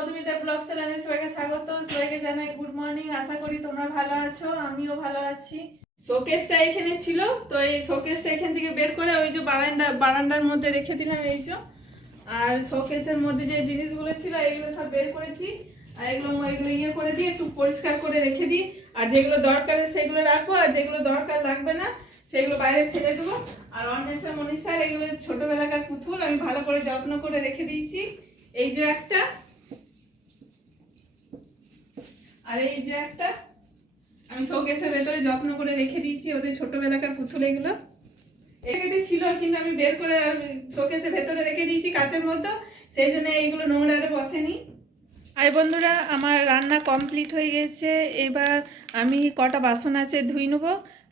Madhumita blog চ্যানেলে সবাইকে স্বাগত। সবাইকে জানাই গুড মর্নিং আশা করি তোমরা ভালো আছো, আমিও ভালো আছি। শোকেসটা এখানে ছিল, তো এই শোকেসটা এখান থেকে বের করে ওই যে বারান্দা, বারান্দার মধ্যে রেখে দিলাম এই যে। আর শোকেসের মধ্যে যে জিনিসগুলো ছিল এগুলো সব বের করেছি। আর এগুলো এগুলো ইয়ে করে দিই একটু পরিষ্কার করে রেখে দিই। আর যেগুলো দরকার সেগুলো রাখব, আর যেগুলো দরকার লাগবে না, সেগুলো বাইরে ফেলে দেবো। আর অন্বেষা, মনীষার এগুলো ছোটবেলাকার পুতুল, আমি ভালো করে যত্ন করে রেখে দিয়েছি। এই যে একটা আর এই যে একটা, আমি শোকেসের ভেতরে যত্ন করে রেখে দিয়েছি, ওদের ছোটবেলাকার পুতুল এগুলো। এখানে ছিল, কিন্তু আমি বের করে শোকেসের ভেতরে রেখে দিয়েছি কাচের মধ্যে, সেই জন্য এইগুলো নোংরারে বসেনি। আর বন্ধুরা, আমার রান্না কমপ্লিট হয়ে গেছে। এবার আমি কটা বাসন আছে ধুই নেব।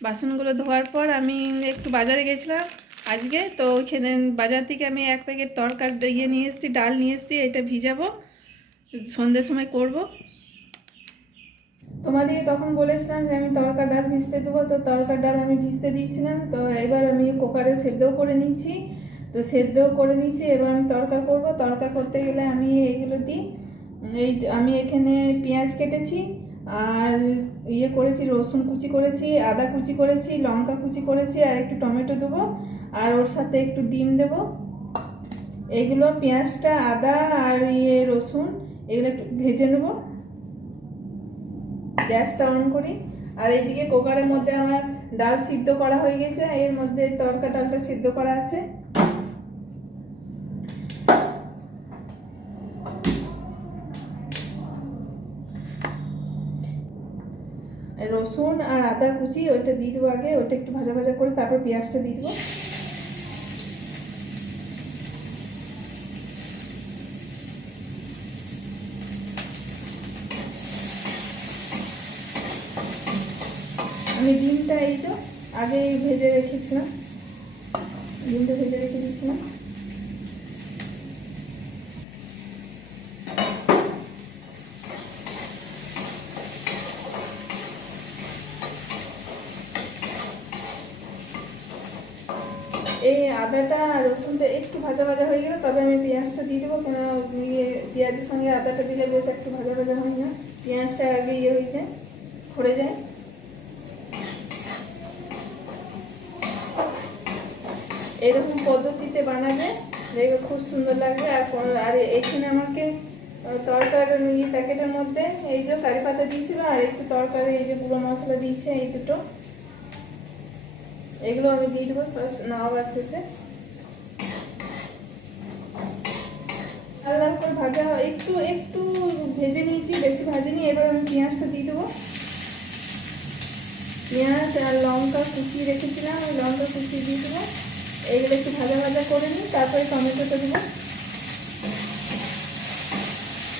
বাসনগুলো ধোয়ার পর আমি একটু বাজারে গেছিলাম আজকে, তো ওইখানে বাজার থেকে আমি এক প্যাকেট তরকার ইয়ে নিয়ে এসেছি, ডাল নিয়ে এসেছি, এটা ভিজাবো, সন্ধ্যের সময় করব। তোমাদেরকে তখন বলেছিলাম যে আমি তরকার ডাল ভিজতে দেবো, তো তরকার ডাল আমি ভিজতে দিয়েছিলাম, তো এবার আমি কুকারে সেদ্ধও করে নিয়েছি। তো সেদ্ধও করে নিয়েছি, এবার আমি তরকা করব। তরকা করতে গেলে আমি এইগুলো দিই। এই আমি এখানে পেঁয়াজ কেটেছি, আর ইয়ে করেছি, রসুন কুচি করেছি, আদা কুচি করেছি, লঙ্কা কুচি করেছি, আর একটু টমেটো দেবো, আর ওর সাথে একটু ডিম দেব। এগুলো পেঁয়াজটা, আদা, আর ইয়ে রসুন, এগুলো একটু ভেজে নেব। গ্যাসটা অন করি। আর এইদিকে কুকারের মধ্যে আমার ডাল সিদ্ধ করা হয়ে গেছে এর মধ্যে তরকা ডালটা সিদ্ধ করা আছে। রসুন আর আদা কুচি, ওইটা দিয়ে দেবো আগে, ওইটা একটু ভাজা ভাজা করে তারপর পেঁয়াজটা দিয়ে দেবো আমি ডিমটা এই তো আগে ভেজে রেখেছিলাম। ডিমটা ভেজে রেখে দিয়েছিলাম। এই আদাটা রসুনটা একটু ভাজা ভাজা হয়ে গেলে তবে আমি পেঁয়াজটা দিয়ে দেবো। কেন ইয়ে পেঁয়াজের সঙ্গে আদাটা দিলে বেশ একটু ভাজা ভাজা হয় না। পেঁয়াজটা আগে ইয়ে হয়ে যায় পড়ে যায়। এরকম পদ্ধতিতে বানাবে। দেখবে খুব সুন্দর লাগবে। আর আর এখানে আমাকে তরকার ইয়ে প্যাকেটের মধ্যে এই যে কারি পাতা দিয়েছিল, আর একটু তরকারি, এই যে গুঁড়ো মশলা দিয়েছে এই দুটো। এগুলো আমি দিয়ে দেবো নামাবার শেষে। লাল করে ভাজা একটু একটু ভেজে নিয়েছি, বেশি ভাজিনি। এবার আমি পেঁয়াজটা দিয়ে দেবো। পেঁয়াজ আর লঙ্কা কুচিয়ে রেখেছিলাম। লঙ্কা কুচিয়ে দিয়ে দেবো। এইগুলো একটু ভাজা ভাজা করে নিই তারপরে টমেটোটা দেবো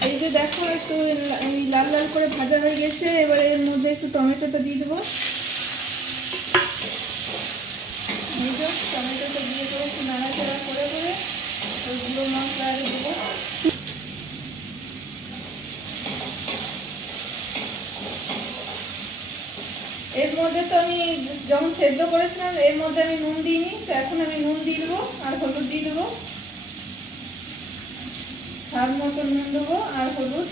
এই যে দেখো একটু লাল লাল করে ভাজা হয়ে গেছে, এবারে এর মধ্যে একটু টমেটোটা দিয়ে দেবো। টমেটোটা দিয়ে করে একটু নাড়াচাড়া করে করে ওইগুলো মশলা দেবো এর মধ্যে তো আমি যখন সেদ্ধ করেছিলাম, এর মধ্যে আমি নুন দিইনি তো এখন আমি নুন দিয়ে দেবো আর হলুদ দিয়ে দেবো। স্বাদ মতো নুন দেবো আর হলুদ।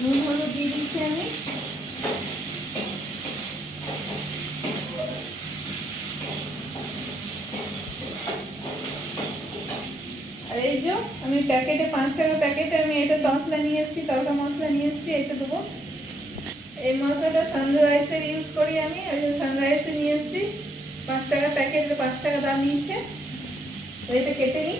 নুন হলুদ দিয়ে দিচ্ছি আমি। আর এই যে, আমি প্যাকেটে পাঁচ টাকা প্যাকেটে আমি এটা মশলা নিয়ে এসেছি, তরকা মশলা নিয়ে এসেছি, এটা দেবো। এই মশলাটা সানরাইসের ইউজ করি আমি ওই সানরাইসে নিয়ে এসেছি। পাঁচ টাকা প্যাকেটে পাঁচ টাকা দাম নিয়েছে। এটা কেটে নিই।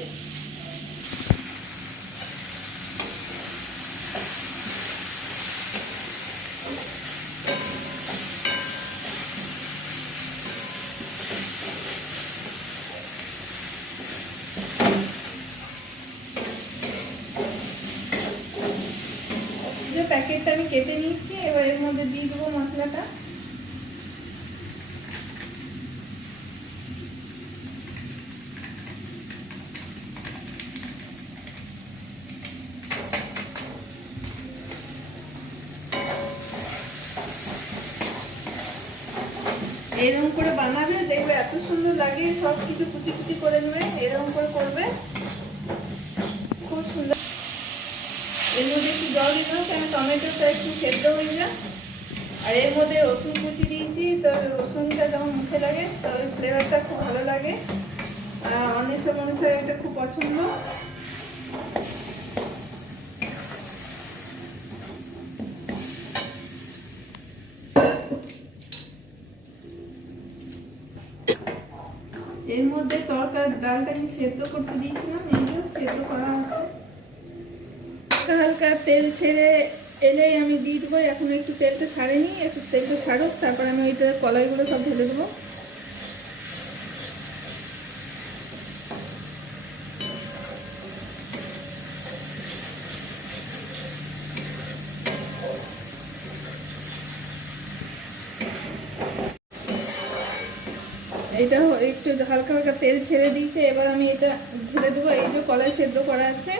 প্যাকেটটা আমি কেটে নিয়েছি, এবার এর মধ্যে দিয়ে দেবো মশলাটা। এরকম করে বানাবে, দেখবে এত সুন্দর লাগে সব কিছু কুচি কুচি করে নেবে, এরকম করে করবে। খুব সুন্দর। এর মধ্যে দিলাম কেন টমেটোটা একটু সেদ্ধ হয়ে যায় আর এর মধ্যে রসুন কুচি দিয়েছি, তো রসুনটা যেমন মুখে লাগে, তো ওই ফ্লেভারটা খুব ভালো লাগে। অনেসে মনেসে এটা খুব পছন্দ। এর মধ্যে তরকার, ডালটা আমি সেদ্ধ করতে দিয়েছিলাম এইগুলো সেদ্ধ করা আছে হালকা তেল ছেড়ে এলেই আমি দিয়ে দেবো। এখন একটু তেলটা ছাড়েনি, একটু তেলটা ছাড়ুক, তারপর আমি ওইটা কলাইগুলো সব ঢেলে দেবো। এটা একটু হালকা হালকা তেল ছেড়ে দিয়েছে, এবার আমি এটা ঢেলে দেবো। এই যে কলাই সেদ্ধ করা আছে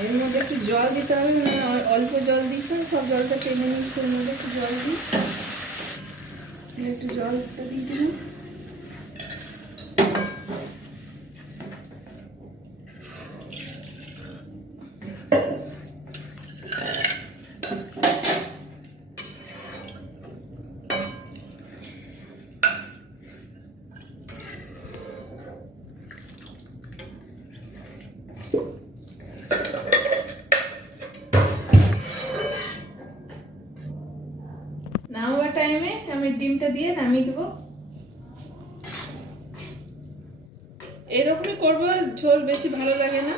এর মধ্যে একটু জল দিতে হবে মানে অ- অল্প জল দিয়েছে সব জলটা টেনে নিচ্ছে এর মধ্যে একটু জল দিই। একটু জলটা দিয়ে দিলাম। নামাবার আমি ডিমটা দিয়ে নামিয়ে দেবো। এরকমই করব, ঝোল বেশি ভালো লাগে না।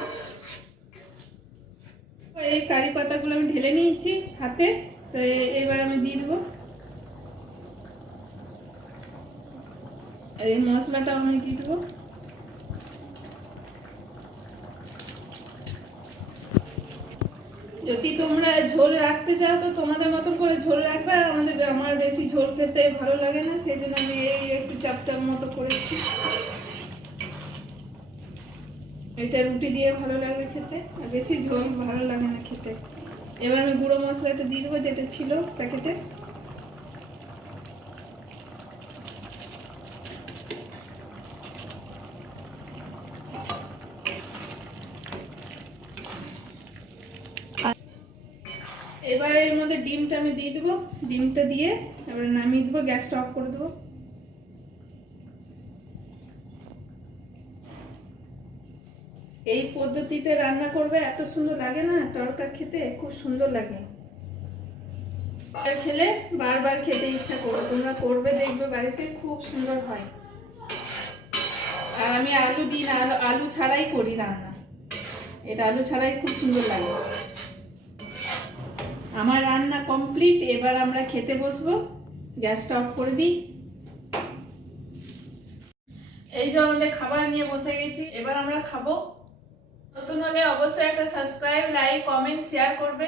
এই কারি পাতাগুলো আমি ঢেলে নিয়েছি হাতে, তো এবার আমি দিয়ে দেবো। এই মশলাটাও আমি দিয়ে দেবো। যদি তোমরা ঝোল রাখতে চাও, তো তোমাদের মতন করে ঝোল রাখবে। আর আমাদের আমার বেশি ঝোল খেতে ভালো লাগে না সেই জন্য আমি এই একটু চাপচাপ চাপ মতো করেছি। এটা রুটি দিয়ে ভালো লাগে খেতে, আর বেশি ঝোল ভালো লাগে না খেতে। এবার আমি গুঁড়ো মশলাটা দিয়ে দেবো, যেটা ছিল প্যাকেটে। এবার এর মধ্যে ডিমটা আমি দিয়ে দেবো। ডিমটা দিয়ে এবার নামিয়ে দেবো গ্যাসটা অফ করে দেবো। এই পদ্ধতিতে রান্না করবে, এত সুন্দর লাগে না? তরকা খেতে খুব সুন্দর লাগে। খেলে বারবার খেতে ইচ্ছা করবে, তোমরা করবে, দেখবে বাড়িতে খুব সুন্দর হয়। আর আমি আলু দিই না আলু আলু ছাড়াই করি রান্না। এটা আলু ছাড়াই খুব সুন্দর লাগে। আমার রান্না কমপ্লিট এবার আমরা খেতে বসবো। গ্যাসটা অফ করে দিই। এই যে আমাদের খাবার নিয়ে বসে গেছি, এবার আমরা খাব। নতুন হলে অবশ্যই একটা সাবস্ক্রাইব লাইক কমেন্ট শেয়ার করবে।